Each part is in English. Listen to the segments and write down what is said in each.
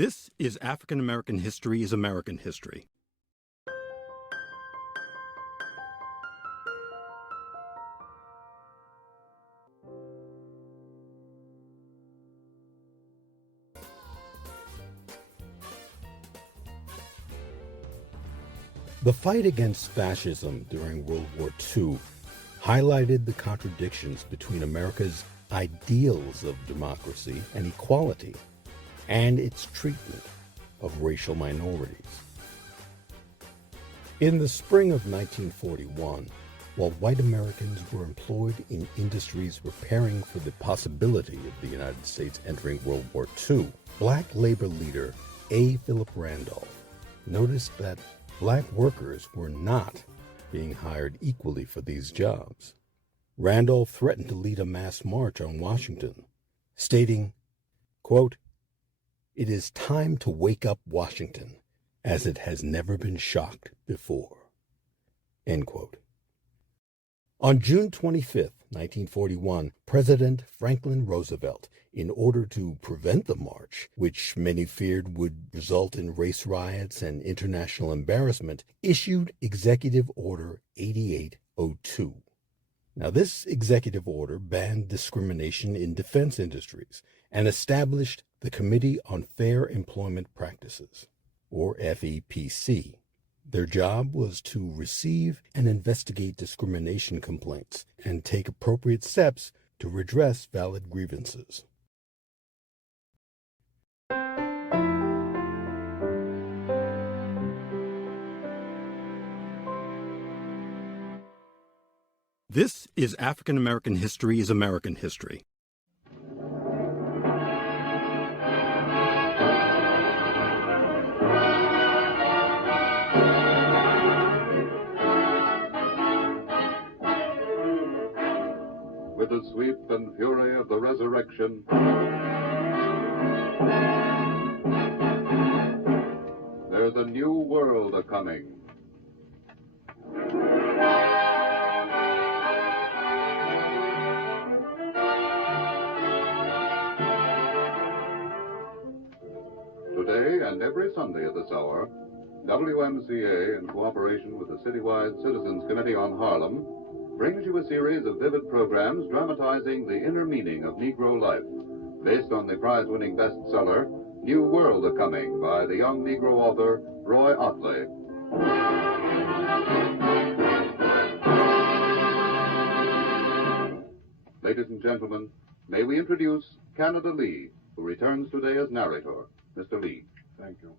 This is African American History is American History. The fight against fascism during World War II highlighted the contradictions between America's ideals of democracy and equality and its treatment of racial minorities. In the spring of 1941, while white Americans were employed in industries preparing for the possibility of the United States entering World War II, black labor leader A. Philip Randolph noticed that black workers were not being hired equally for these jobs. Randolph threatened to lead a mass march on Washington, stating, quote, "It is time to wake up Washington as it has never been shocked before." End quote. On June 25, 1941, President Franklin Roosevelt, in order to prevent the march, which many feared would result in race riots and international embarrassment, issued Executive Order 8802. Now, this executive order banned discrimination in defense industries and established the Committee on Fair Employment Practices, or FEPC. Their job was to receive and investigate discrimination complaints and take appropriate steps to redress valid grievances. This is African American History is American History. With the sweep and fury of the resurrection, there's a new world a-coming. Today and every Sunday at this hour, WMCA, in cooperation with the citywide Citizens Committee on Harlem, brings you a series of vivid programs dramatizing the inner meaning of Negro life, based on the prize-winning bestseller, New World A-Coming, by the young Negro author, Roy Ottley. Ladies and gentlemen, may we introduce Canada Lee, who returns today as narrator. Mr. Lee. Thank you.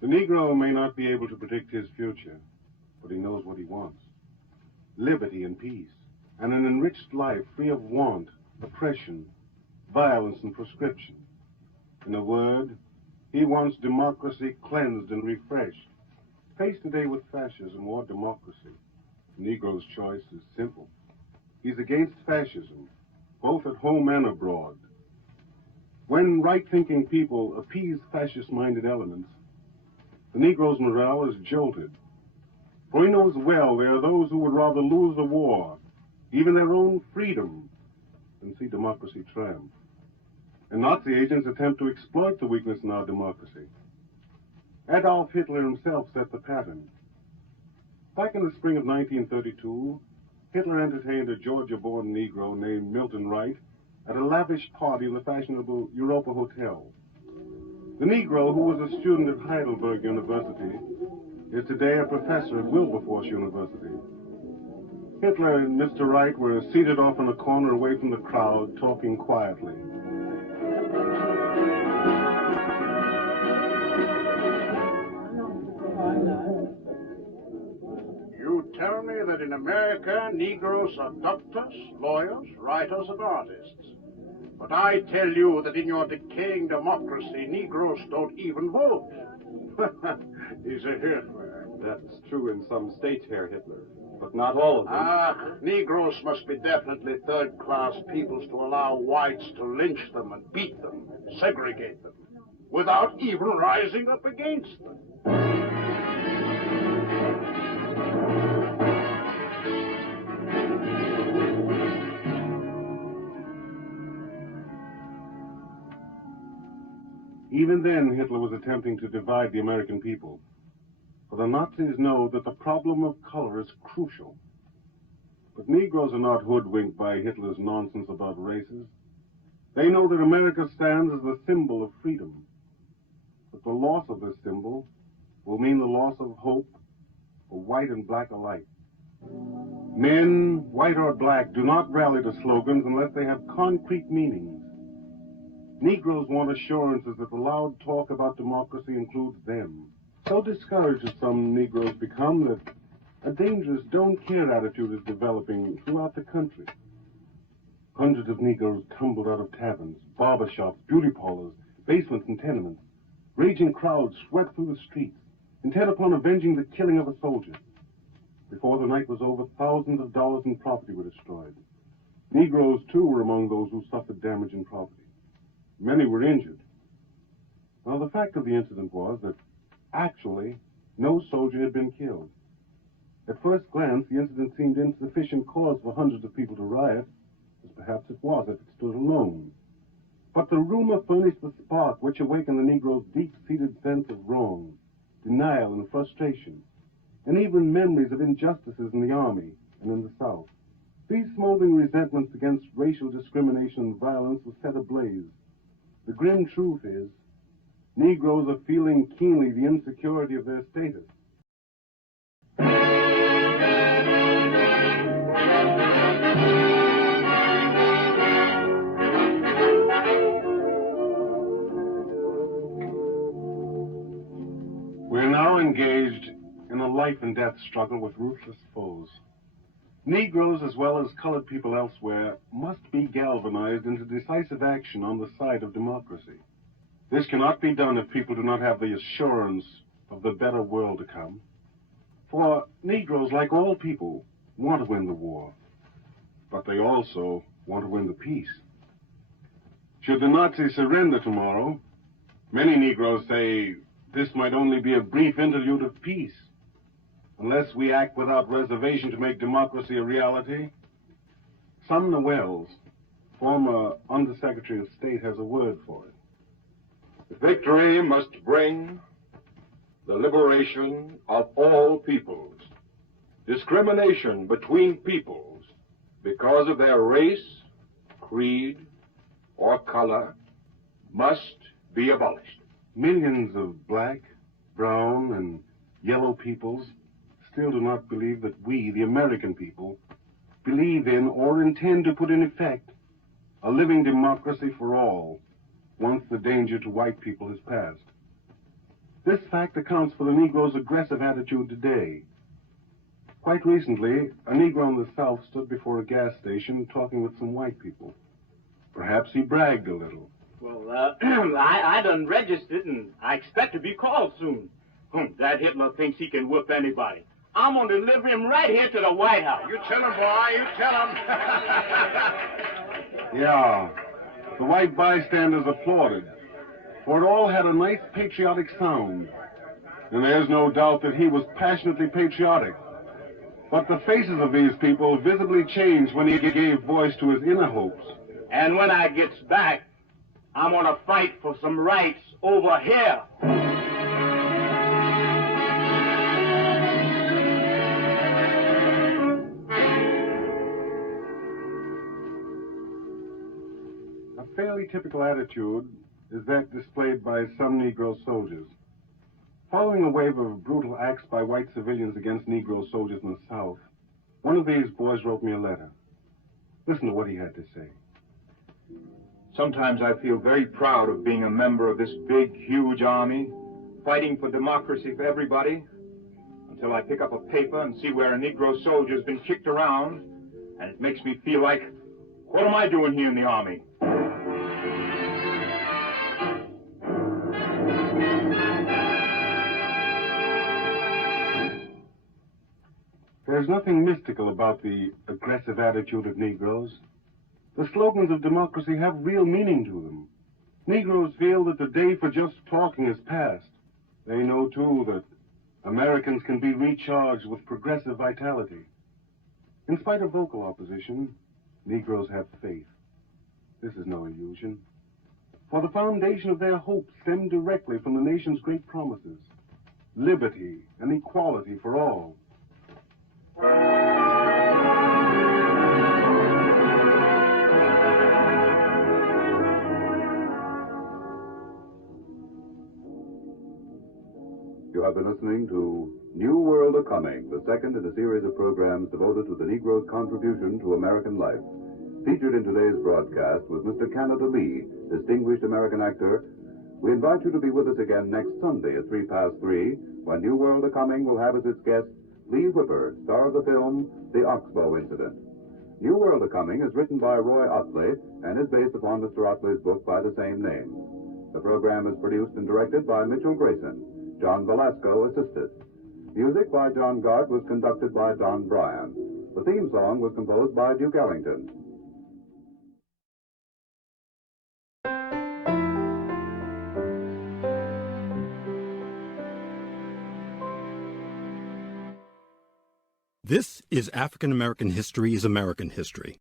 The Negro may not be able to predict his future, but he knows what he wants. Liberty and peace, and an enriched life free of want, oppression, violence, and proscription. In a word, he wants democracy cleansed and refreshed. Faced today with fascism or democracy, the Negro's choice is simple. He's against fascism, both at home and abroad. When right-thinking people appease fascist-minded elements, the Negro's morale is jolted. For he knows well there are those who would rather lose the war, even their own freedom, than see democracy triumph. And Nazi agents attempt to exploit the weakness in our democracy. Adolf Hitler himself set the pattern. Back in the spring of 1932, Hitler entertained a Georgia-born Negro named Milton Wright at a lavish party in the fashionable Europa Hotel. The Negro, who was a student at Heidelberg University, is today a professor at Wilberforce University. Hitler and Mr. Wright were seated off in a corner away from the crowd, talking quietly. You tell me that in America, Negroes are doctors, lawyers, writers, and artists. But I tell you that in your decaying democracy, Negroes don't even vote. He's a Hitler. That's true in some states, Herr Hitler, but not all of them. Negroes must be definitely third-class peoples to allow whites to lynch them and beat them, segregate them, without even rising up against them. Even then, Hitler was attempting to divide the American people. For the Nazis know that the problem of color is crucial. But Negroes are not hoodwinked by Hitler's nonsense about races. They know that America stands as the symbol of freedom. But the loss of this symbol will mean the loss of hope for white and black alike. Men, white or black, do not rally to slogans unless they have concrete meanings. Negroes want assurances that the loud talk about democracy includes them. So discouraged have some Negroes become that a dangerous don't-care attitude is developing throughout the country. Hundreds of Negroes tumbled out of taverns, barber shops, beauty parlors, basements, and tenements. Raging crowds swept through the streets, intent upon avenging the killing of a soldier. Before the night was over, thousands of dollars in property were destroyed. Negroes, too, were among those who suffered damage in property. Many were injured. Now, the fact of the incident was that, actually, no soldier had been killed. At first glance, the incident seemed insufficient cause for hundreds of people to riot, as perhaps it was if it stood alone. But the rumor furnished the spark which awakened the Negro's deep-seated sense of wrong, denial, and frustration, and even memories of injustices in the Army and in the South. These smoldering resentments against racial discrimination and violence were set ablaze. The grim truth is, Negroes are feeling keenly the insecurity of their status. We're now engaged in a life and death struggle with ruthless foes. Negroes, as well as colored people elsewhere, must be galvanized into decisive action on the side of democracy. This cannot be done if people do not have the assurance of the better world to come. For Negroes, like all people, want to win the war, but they also want to win the peace. Should the Nazis surrender tomorrow, many Negroes say this might only be a brief interlude of peace. Unless we act without reservation to make democracy a reality. Sumner Welles, former Undersecretary of State, has a word for it. Victory must bring the liberation of all peoples. Discrimination between peoples because of their race, creed, or color must be abolished. Millions of black, brown, and yellow peoples still do not believe that we, the American people, believe in or intend to put in effect a living democracy for all once the danger to white people has passed. This fact accounts for the Negro's aggressive attitude today. Quite recently, a Negro in the South stood before a gas station talking with some white people. Perhaps he bragged a little. Well, I done registered, and I expect to be called soon. That Hitler thinks he can whoop anybody. I'm going to deliver him right here to the White House. You tell him, boy, you tell him. Yeah, the white bystanders applauded, for it all had a nice patriotic sound. And there's no doubt that he was passionately patriotic. But the faces of these people visibly changed when he gave voice to his inner hopes. And when I gets back, I'm going to fight for some rights over here. A fairly typical attitude is that displayed by some Negro soldiers. Following a wave of brutal acts by white civilians against Negro soldiers in the South, one of these boys wrote me a letter. Listen to what he had to say. Sometimes I feel very proud of being a member of this big, huge army, fighting for democracy for everybody, until I pick up a paper and see where a Negro soldier's been kicked around, and it makes me feel like, what am I doing here in the army? There's nothing mystical about the aggressive attitude of Negroes. The slogans of democracy have real meaning to them. Negroes feel that the day for just talking is past. They know, too, that Americans can be recharged with progressive vitality. In spite of vocal opposition, Negroes have faith. This is no illusion. For the foundation of their hope stemmed directly from the nation's great promises: liberty and equality for all. You have been listening to New World A-Coming, the second in a series of programs devoted to the Negro's contribution to American life. Featured in today's broadcast was Mr. Canada Lee, distinguished American actor. We invite you to be with us again next Sunday at 3:03, when New World A-Coming will have as its guest Lee Whipper, star of the film The Oxbow Incident. New World A-Coming is written by Roy Otley and is based upon Mr. Otley's book by the same name. The program is produced and directed by Mitchell Grayson. John Velasco assisted. Music by John Gart was conducted by Don Bryan. The theme song was composed by Duke Ellington. This is African American History is American History.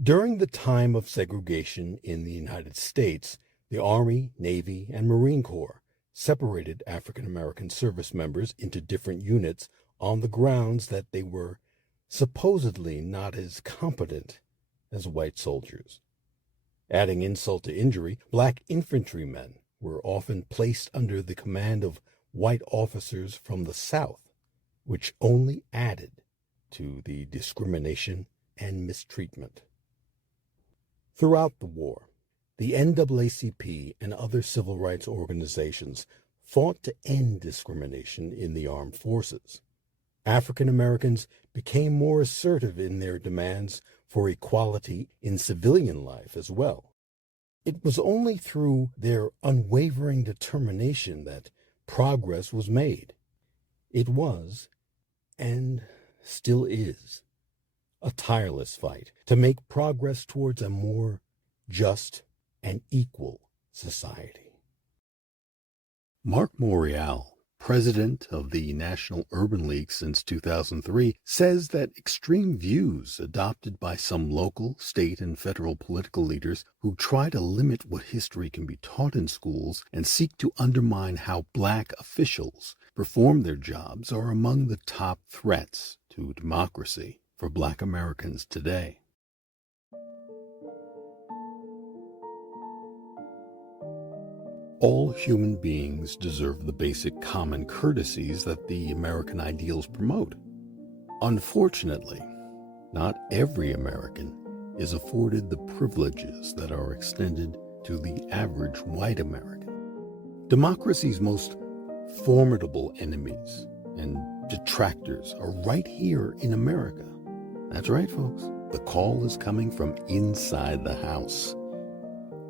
During the time of segregation in the United States, the Army, Navy, and Marine Corps separated African American service members into different units on the grounds that they were supposedly not as competent as white soldiers. Adding insult to injury, black infantrymen were often placed under the command of white officers from the South, which only added to the discrimination and mistreatment. Throughout the war, the NAACP and other civil rights organizations fought to end discrimination in the armed forces. African Americans became more assertive in their demands for equality in civilian life as well. It was only through their unwavering determination that progress was made. It was, and still is, a tireless fight to make progress towards a more just and equal society. Mark Morial, president of the National Urban League since 2003, says that extreme views adopted by some local, state, and federal political leaders who try to limit what history can be taught in schools and seek to undermine how black officials perform their jobs are among the top threats to democracy for black Americans today. All human beings deserve the basic common courtesies that the American ideals promote. Unfortunately, not every American is afforded the privileges that are extended to the average white American. Democracy's most formidable enemies and detractors are right here in America. That's right, folks. The call is coming from inside the house.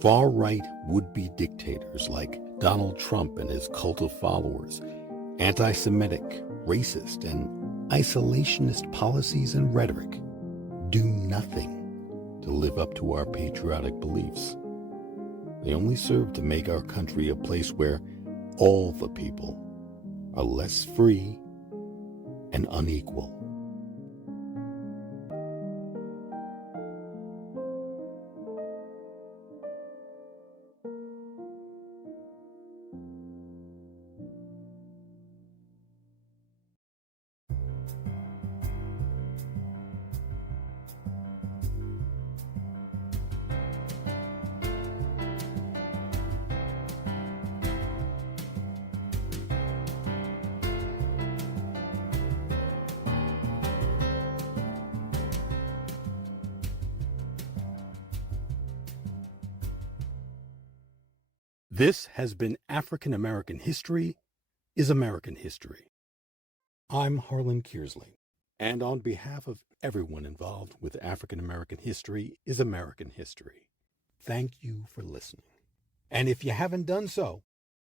Far-right would-be dictators like Donald Trump and his cult of followers, anti-Semitic, racist, and isolationist policies and rhetoric do nothing to live up to our patriotic beliefs. They only serve to make our country a place where all the people are less free and unequal. This has been African American History is American History. I'm Harlan Kearsley, and on behalf of everyone involved with African American History is American History, thank you for listening. And if you haven't done so,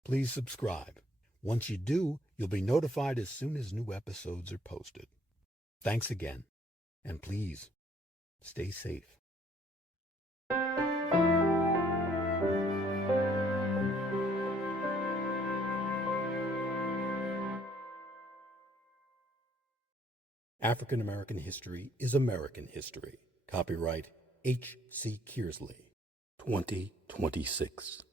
please subscribe. Once you do, you'll be notified as soon as new episodes are posted. Thanks again, and please stay safe. African American History is American History. Copyright H.C. Kearsley. 2026.